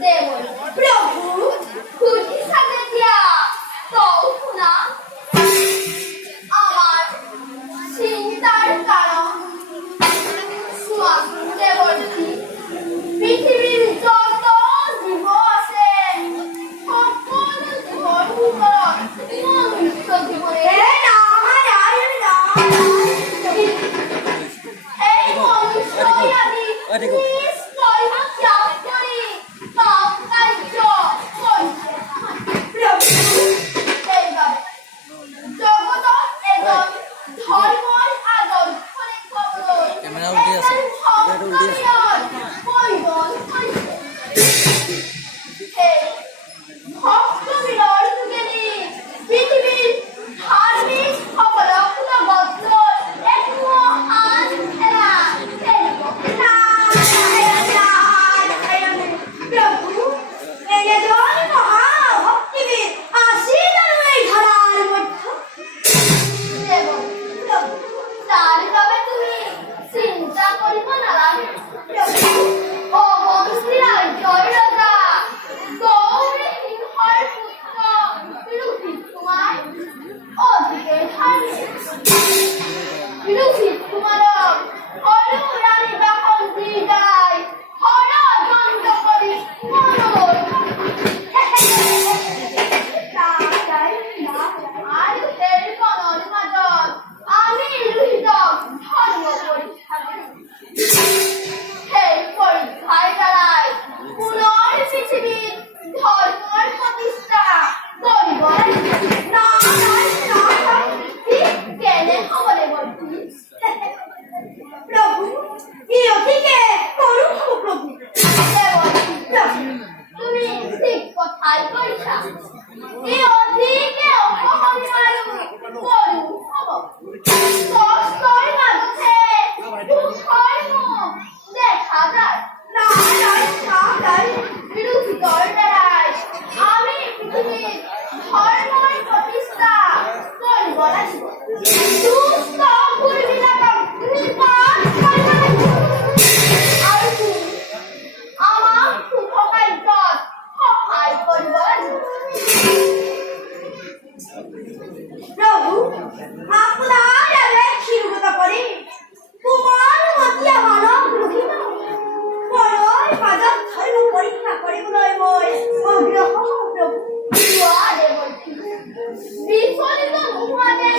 দেবল প্রভু খুঁটি সাজে দিয়া তখন না আমার চিন্তার কারণ দেবলটি পৃথিবীর যত জীব আছে সকল জীবন মনুষ্য জীবনে এই মনুষ্যই আদি নিশ্চয় ত্যাগ করি পাপ কার্য করিছে এইভাবে জগত এবং ধর্মর আদর্শরে খবর পরিবহন করিছে এই ভক্ত বিরল যুগেরই পৃথিবীর ধার্মিক অবলম্বন বদ্ধ এক মহান খেলা প্রভু এই যে জয় মহাভক্তিবীর আসিলেন এই ধারার মধ্যে তার তবে তুমি চিন্তা করিব নালাগে ও বংশীরাজ জয়রতা গৌরী সিংহর পুত্র বিরুদ্ধ কুমার অধিকে বিরুদ্ধ কুমার অনুরানী যখন দিদায় ষড়যন্ত্র করি মনোর আর সেই কনর মাজত আমি রুহিত ধর্ম পরীক্ষা করি সেই পরীক্ষায় দ্বারাই পুনর পৃথিবীর ধর্মের প্রতিষ্ঠা করিব কেনে খবরে বলছি প্রভু এই অতিকে করুন প্রভু তুমি ঠিক কথাই কইছা এই অধিকে অপহরণ করু হব কষ্টর মাঝে দুঃখের মুখ দেখা যায় না বিরোধী দল দ্বারাই আমি পৃথিবীর ধর্মের প্রতিষ্ঠা করিব লাগিব দুষ্ট ভুলবিলাকক নিপাত করিব লাগিব আৰু তুমি আমার সুখ কাৰ্যত সহায় কৰিব লাগিব প্রভু আপনার আগে ক্ষীরগত করে কুমার মতিয়া মানব রহিল পরর পাজত ধর্ম পরীক্ষা কৰিবলৈ মই অগ্ৰসৰ প্ৰভু বিচলিত নোহোৱাতে